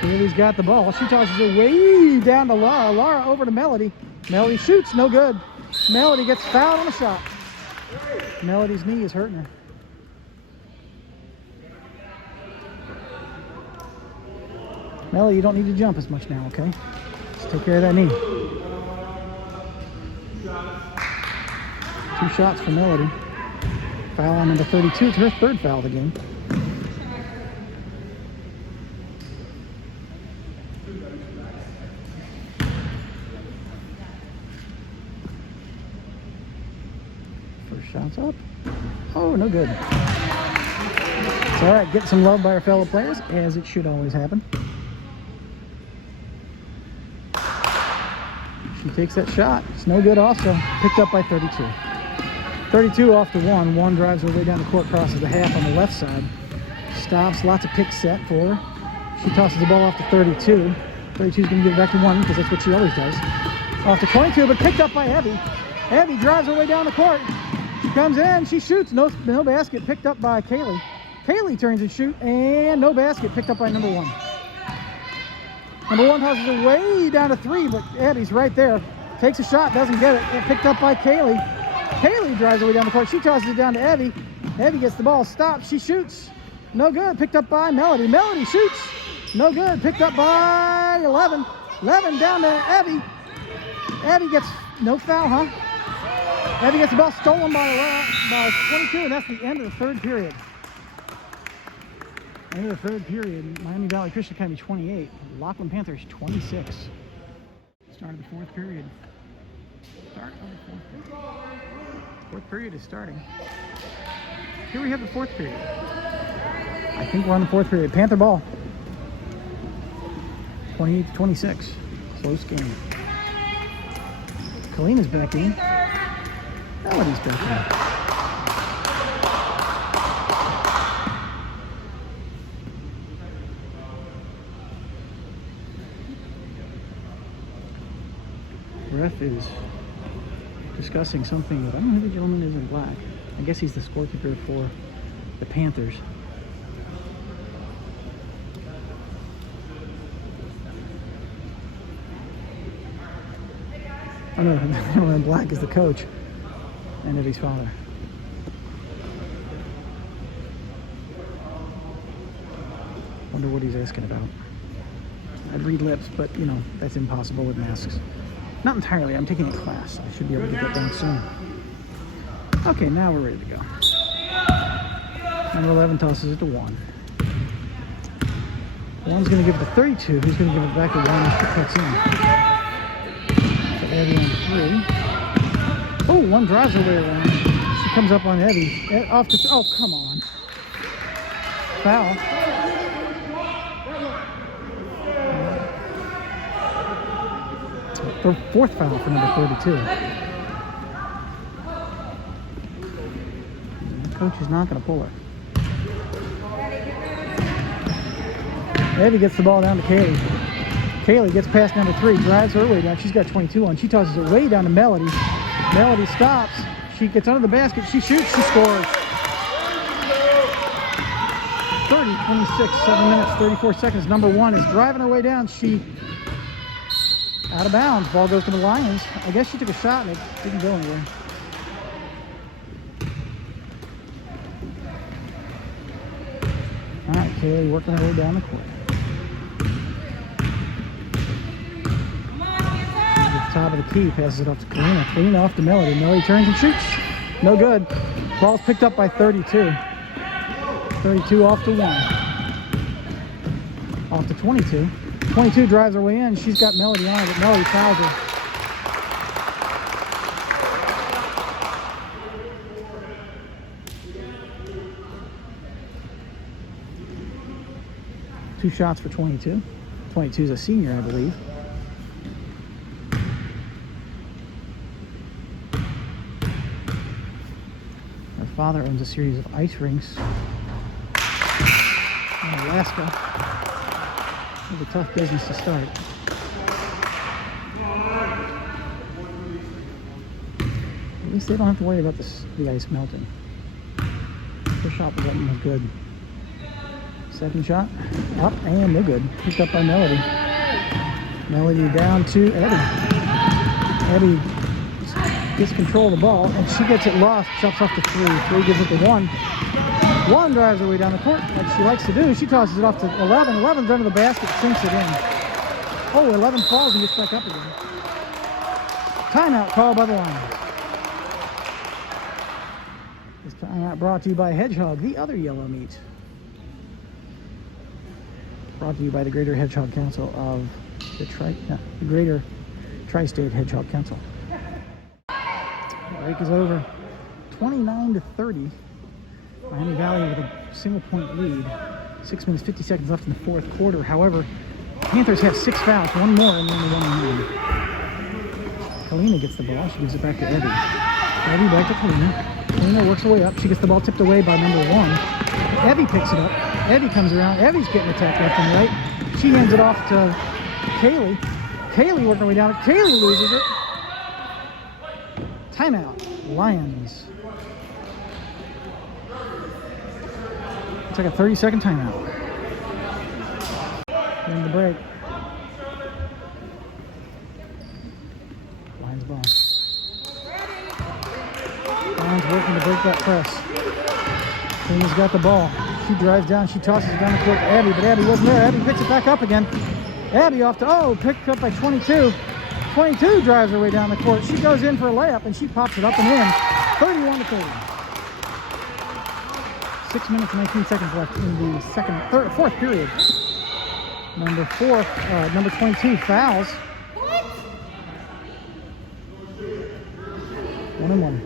Kaylee's got the ball. She tosses it way down to Laura. Laura over to Melody. Melody shoots. No good. Melody gets fouled on a shot. Melody's knee is hurting her. Melody, you don't need to jump as much now, okay? Just take care of that knee. 2 shots for Melody. Foul on number 32. It's her third foul of the game. First Shots up. Oh, no good. It's all right. Get some love by our fellow players, as it should always happen. She takes that shot. It's no good also. Picked up by 32. 32 off to one. One drives her way down the court, crosses the half on the left side. Stops. Lots of picks set for her. She tosses the ball off to 32. 32 is going to give it back to one because that's what she always does. Off to 22, but picked up by Evie. Evie drives her way down the court. She comes in. She shoots. No basket. Picked up by Kaylee. Kaylee turns and shoot, and no basket. Picked up by number one. Number one tosses it way down to three, but Eddie's right there. Takes a shot, doesn't get it. Picked up by Kaylee. Kaylee drives her way down the court. She tosses it down to Evie. Evie gets the ball, stops. She shoots. No good. Picked up by Melody. Melody shoots. No good. Picked up by 11. 11 down to Evie. Evie gets no foul, huh? Evie gets the ball stolen by 22, and that's the end of the third period. End of the third period. Miami Valley Christian Academy 28. Lockland Panthers 26. Start of the fourth period. Start of the fourth period. Fourth period is starting. Here we have the fourth period. I think we're on the fourth period. Panther ball. 28-26. Close game. Kalina's back in. Melody's back in. Ref is discussing something that I don't know who the gentleman is in black. I guess he's the scorekeeper for the Panthers. Oh no, the gentleman in black is the coach and Eddie's father. Wonder what he's asking about. I'd read lips, but you know, that's impossible with masks. Not entirely, I'm taking a class. I should be able to get that done soon. Okay, now we're ready to go. Number 11 tosses it to 1. One's going to give it to 32, who's going to give it back to 1 as she cuts in. So Eddie on 3. Oh, one drives her way around. She comes up on Eddie. Off to, oh, come on. Foul. The fourth foul for number 32. The coach is not going to pull her. Evie gets the ball down to Kaylee. Kaylee gets past number 3, drives her way down. She's got 22 on. She tosses it way down to Melody. Melody stops. She gets under the basket. She shoots. She scores. 30-26, 7 minutes, 34 seconds. Number 1 is driving her way down. She out of bounds. Ball goes to the Lions. I guess she took a shot and it didn't go anywhere. All right, Kaylee working her way down the court. At the top of the key, passes it off to Kalina. Kalina off to Melody. Melody turns and shoots. No good. Ball's picked up by 32. 32 off to 1. Off to 22. 22 drives her way in. She's got Melody on, but Melody fouls her. Two shots for 22. 22 is a senior, I believe. Her father owns a series of ice rinks in Alaska. It's a tough business to start. At least they don't have to worry about the ice melting. First shot was good. Second shot, up and no good. Picked up by Melody. Melody down to Eddie. Eddie gets control of the ball and she gets it lost. Chops off to 3. 3 gives it to 1. 1 drives her way down the court like she likes to do. She tosses it off to 11. 11's under the basket, sinks it in. Oh, 11 falls and gets back up again. Timeout called by the Lions. This timeout brought to you by Hedgehog, the other yellow meat. Brought to you by the Greater Hedgehog Council of the Greater Tri-State Hedgehog Council. Break is over. 29-30. Miami Valley with a single point lead. 6 minutes, 50 seconds left in the fourth quarter. However, Panthers have 6 fouls, one more, and then the one lead. Kalina gets the ball. She gives it back to Evie. Evie back to Kalina. Kalina works her way up. She gets the ball tipped away by number 1. Evie picks it up. Evie comes around. Evie's getting attacked left and right. She hands it off to Kaylee. Kaylee working her way down. Kaylee loses it. Timeout. Lions. It's like a 30-second timeout. End the break. Lions ball. Lions working to break that press. Kalina's got the ball. She drives down. She tosses it down the court to Abby, but Abby wasn't there. Abby picks it back up again. Abby off to, picked up by 22. 22 drives her way down the court. She goes in for a layup, and she pops it up and in. 31-30. 6 minutes and 19 seconds left in the fourth period. Number 22 fouls. 1-1.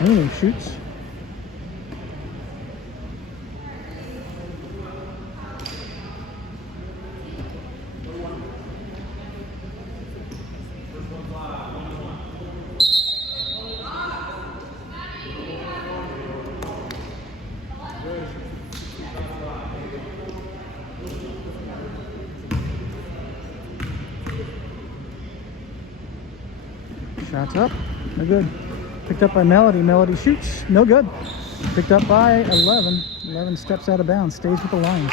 Mooney shoots. Shots up, no good. Picked up by Melody. Melody shoots, no good. Picked up by 11. 11 steps out of bounds, stays with the Lions.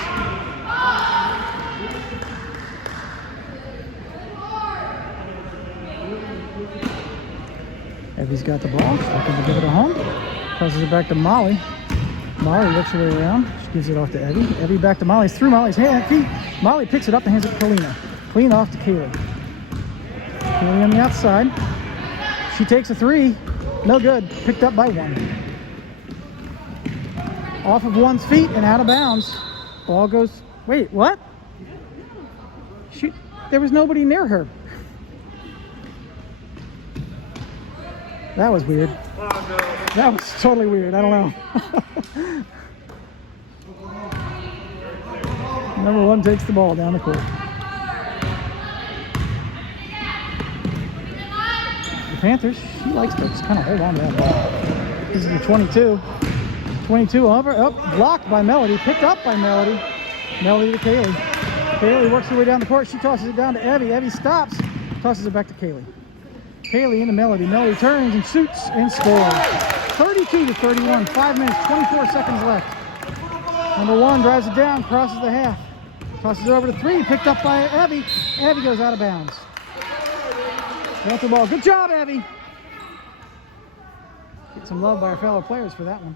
Evie's got the ball, looking to give it a home. Passes it back to Molly. Molly works her way around. She gives it off to Evie. Evie back to Molly. It's through Molly's feet. Molly picks it up and hands it to Kalina. Kalina off to Kaylee. Kaylee on the outside. She takes a 3. No good. Picked up by 1. Off of 1's feet and out of bounds. Ball goes... Wait, what? There was nobody near her. That was weird. That was totally weird. I don't know. Number 1 takes the ball down the court. The Panthers, she likes to just kind of hold on to that ball. This is the 22. 22 over, blocked by Melody, picked up by Melody. Melody to Kaylee. Kaylee works her way down the court. She tosses it down to Evie. Evie stops, tosses it back to Kaylee. Kaylee into Melody. Melody turns and shoots and scores. 32-31, 5 minutes, 24 seconds left. Number 1 drives it down, crosses the half. Tosses it over to 3, picked up by Evie. Evie goes out of bounds. Panther ball. Good job, Evie. Get some love by our fellow players for that one.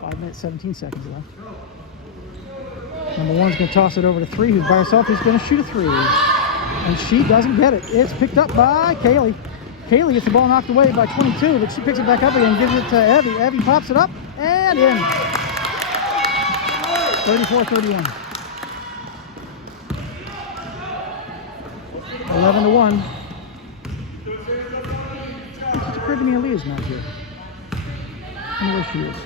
5 minutes, 17 seconds left. Number 1's going to toss it over to 3, who's by herself. Who's going to shoot a 3. And she doesn't get it. It's picked up by Kaylee. Kaylee gets the ball knocked away by 22, but she picks it back up again and gives it to Evie. Evie pops it up and in. 34-31. 11-1. It's occurred to me Aaliyah's not here. I wonder where she is.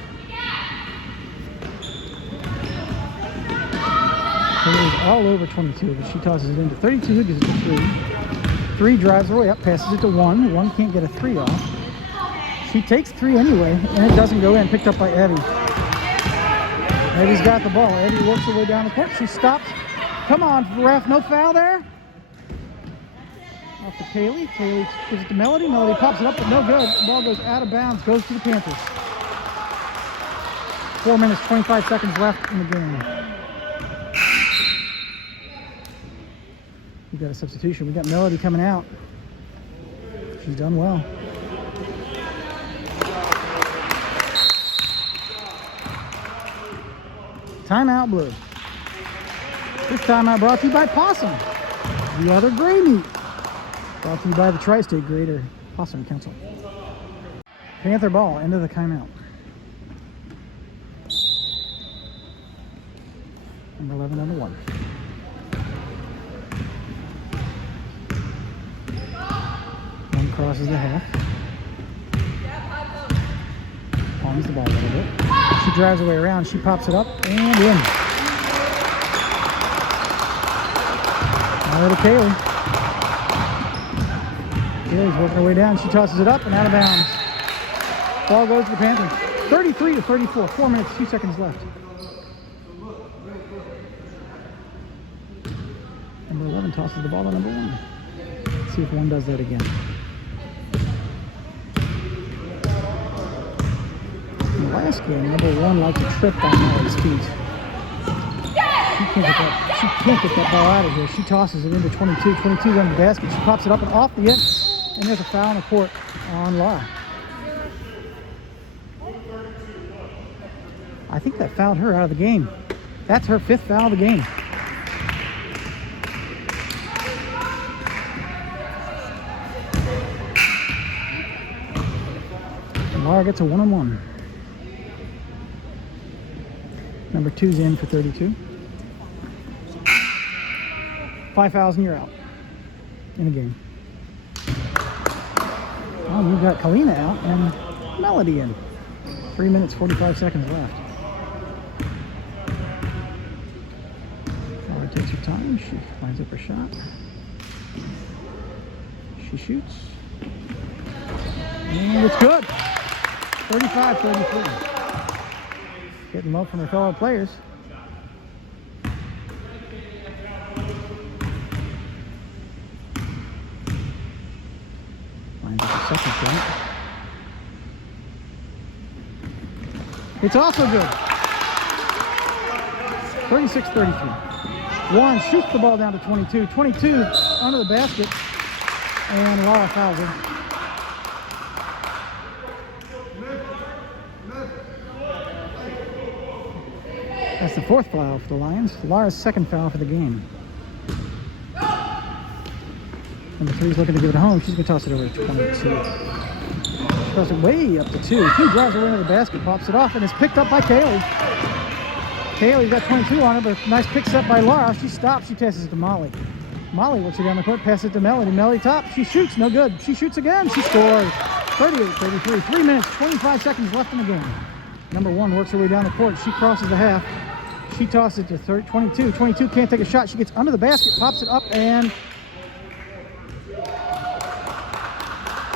Aaliyah's all over 22, but she tosses it into 32, who gives it to 3. 3 drives her way up, passes it to 1. 1 can't get a 3 off. She takes 3 anyway, and it doesn't go in. Picked up by Evie. Evie's got the ball. Evie works her way down the court. She stops. Come on, ref, no foul there. Off to Kaylee. Kaylee gives it to Melody. Melody pops it up, but no good. The ball goes out of bounds, goes to the Panthers. 4 minutes, 25 seconds left in the game. We got a substitution. We got Melody coming out. She's done well. Timeout Blue. This timeout brought to you by Possum, the other gray meat. Brought to you by the Tri-State Greater Possum Council. Panther ball, end of the timeout. Number 11 under 1. crosses the half. Palms the ball a little bit. She drives her way around. She pops it up and in. Now to Kaylee. Kaylee's working her way down. She tosses it up and out of bounds. Ball goes to the Panthers. 33-34. 4 minutes, 2 seconds left. Number 11 tosses the ball to number 1. Let's see if 1 does that again. In the last game, number 1 liked to trip on Molly's feet. She can't get that ball out of here. She tosses it into 22. 22's on the basket. She pops it up and off the end. And there's a foul on the court on Laura. I think that fouled her out of the game. That's her 5th foul of the game. And Laura gets a 1-on-1. Number 2's in for 32. 5 fouls and you're out in the game. Oh, we've got Kalina out and Melody in. 3 minutes, 45 seconds left. Laura takes her time. She lines up her shot. She shoots. And it's good. 35-33. Getting love from her fellow players. Lines up her second shot. It's also good. 36-33. 1 shoots the ball down to 22. 22 under the basket. And Laura fouls her. That's the 4th foul for the Lions. Laura's 2nd foul for the game. Number 3's looking to give it home. She's going to toss it over to 22. She throws it way up to 2. She drives away into the basket, pops it off, and it's picked up by Kaylee. Kaylee's got 22 on her, but nice picks up by Laura. She stops. She passes it to Molly. Molly works it down the court, passes it to Melody. Melody top. She shoots. No good. She shoots again. She scores. 38-33. 3 minutes, 25 seconds left in the game. Number 1 works her way down the court. She crosses the half. She tosses it to 22. 22 can't take a shot. She gets under the basket, pops it up, and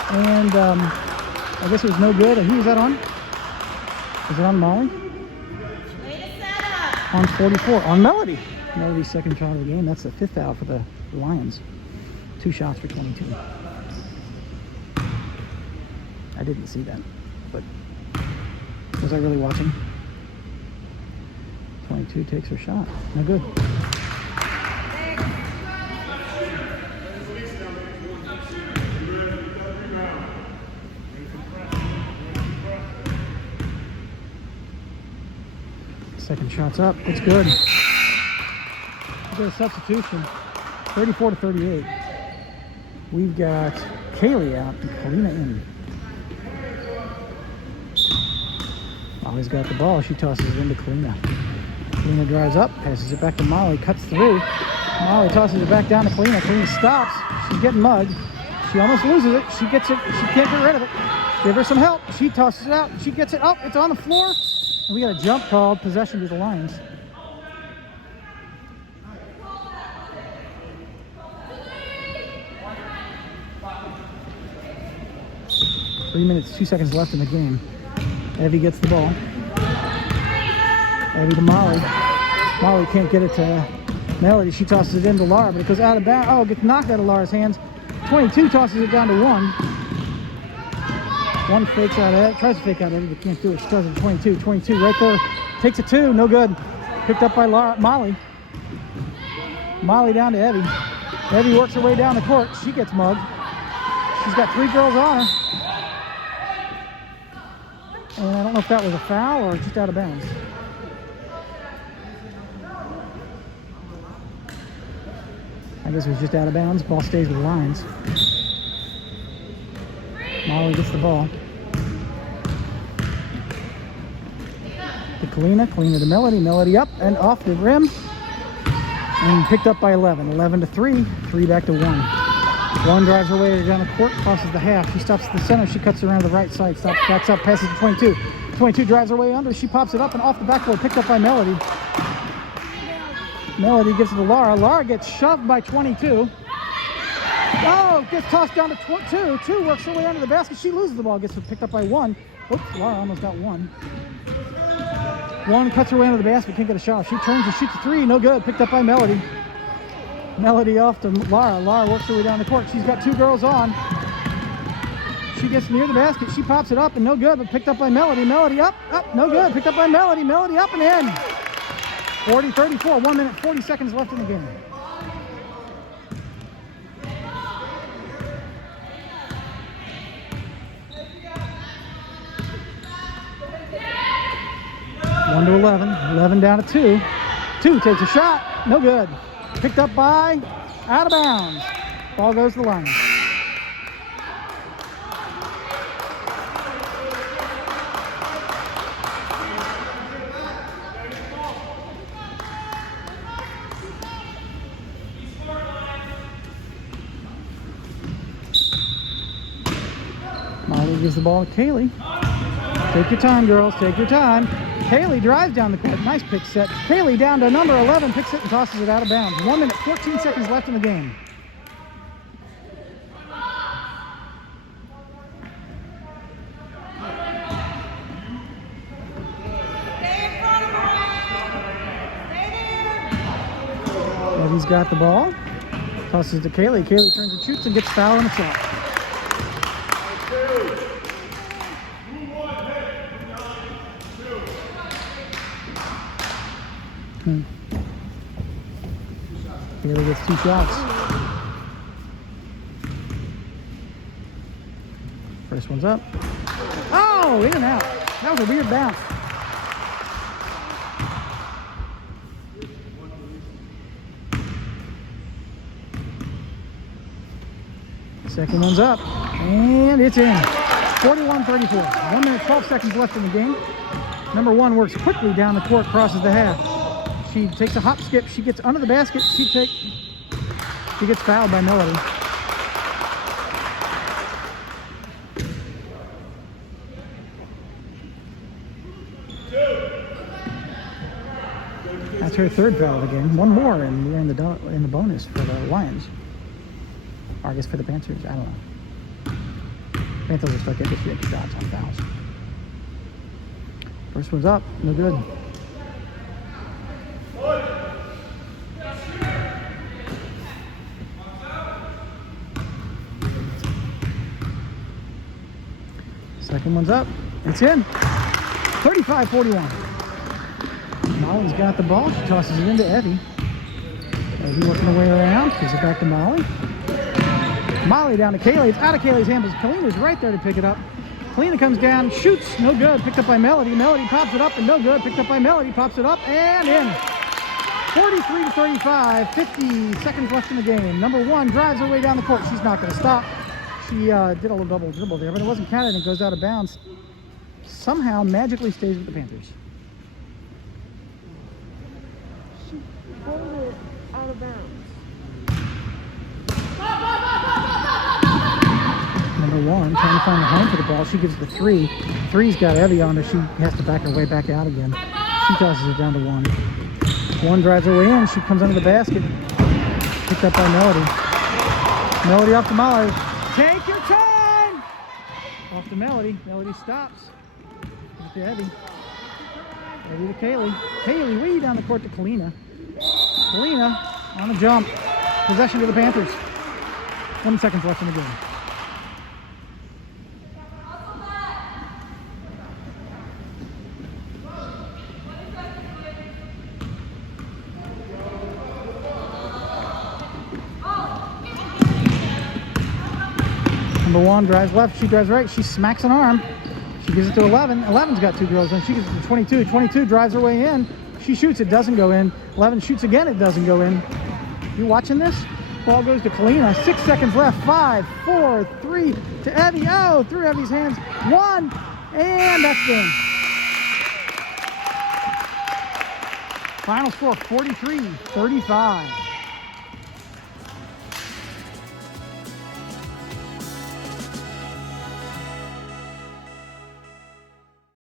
I guess it was no good. And who was that on? Was it on Molly? On 44. On Melody. Melody's 2nd shot of the game. That's the 5th foul for the Lions. 2 shots for 22. I didn't see that, but was I really watching? 22 takes her shot. No good. Second shot's up. It's good. We've got a substitution. 34-38. We've got Kaylee out and Kalina in. Molly's got the ball. She tosses it into Kalina. Kalina drives up, passes it back to Molly, cuts through. Molly tosses it back down to Kalina. Kalina stops. She's getting mugged. She almost loses it. She gets it. She can't get rid of it. Give her some help. She tosses it out. She gets it up. It's on the floor. And we got a jump called, possession to the Lions. Three minutes, 2 seconds left in the game. Evie gets the ball. Evie to Molly. Molly can't get it to Melody. She tosses it into Laura, but it goes out of bounds. Oh, it gets knocked out of Laura's hands. 22 tosses it down to 1. 1 fakes out of it, tries to fake out of it, but can't do it. She does it to 22. 22 right there. Takes a 2, no good. Picked up by Molly. Molly down to Evie. Evie works her way down the court. She gets mugged. She's got 3 girls on her. And I don't know if that was a foul or just out of bounds. I guess it was just out of bounds. Ball stays with the Lions. Molly gets the ball. To Kalina. Kalina to Melody. Melody up and off the rim. And picked up by 11. 11-3. 3 back to 1. One drives her way down the court, crosses the half. She stops at the center. She cuts around the right side. Stops, backs up, passes to 22. 22 drives her way under. She pops it up and off the backboard, picked up by Melody. Melody gives it to Laura. Laura gets shoved by 22. Oh, gets tossed down to 2. 2 works her way under the basket. She loses the ball, gets picked up by 1. Oops, Laura almost got 1. 1 cuts her way under the basket, can't get a shot. She turns and shoots a 3, no good, picked up by Melody. Melody off to Laura. Laura works her way down the court. She's got 2 girls on. She gets near the basket. She pops it up and no good, but picked up by Melody. Melody up, no good, picked up by Melody. Melody up and in. 40-34, 1 minute, 40 seconds left in the game. One to 11. 11 down to 2. 2 takes a shot. No good. Picked up by out of bounds. Ball goes to the line. Molly gives the ball to Kaylee. Take your time, girls. Take your time. Kaylee drives down the court. Nice pick set. Kaylee down to number 11, picks it and tosses it out of bounds. 1 minute, 14 seconds left in the game. Eddie's got the ball. Tosses to Kaylee. Kaylee turns and shoots and gets fouled on the shot. Kaylee gets 2 shots. First one's up. Oh, in and out. That was a weird bounce. Second one's up. And it's in. 41-34. 1 minute, 12 seconds left in the game. Number 1 works quickly down the court, crosses the half. She takes a hop skip. She gets under the basket. She gets fouled by Melody. That's her 3rd foul of the game. 1 more, and we're in the bonus for the Lions. Or I guess for the Panthers. I don't know. Panthers looks like they get 3 shots on fouls. First one's up. No good. Second one's up. It's in. 35-41. Molly's got the ball. She tosses it into Evie. Evie working her way around. Gives it back to Molly. Molly down to Kaylee. It's out of Kaylee's hands. Kalina's right there to pick it up. Kalina comes down, shoots, no good. Picked up by Melody. Melody pops it up and no good. Picked up by Melody. Pops it up and in. 43-35. 50 seconds left in the game. Number 1 drives her way down the court. She's not going to stop. She did a little double dribble there, but it wasn't counted and goes out of bounds. Somehow magically stays with the Panthers. She pulled it out of bounds. Number 1 trying to find the home for the ball. She gives the 3. 3's got Evie on her. She has to back her way back out again. She tosses it down to 1. 1 drives her way in. She comes under the basket. Picked up by Melody. Melody off to Molly. Take your time! Off to Melody. Melody stops. Back to Evie. Evie to Kaylee. Kaylee way down the court to Kalina. Kalina on the jump. Possession to the Panthers. 20 seconds left in the game. Number 1 drives left, she drives right, she smacks an arm. She gives it to 11. 11's got 2 girls, and she gives it to 22. 22 drives her way in. She shoots, it doesn't go in. 11 shoots again, it doesn't go in. You watching this? Ball goes to Kalina. 6 seconds left. 5, 4, 3 to Evie. Oh, through Evie's hands. 1, and that's in. Final score 43-35.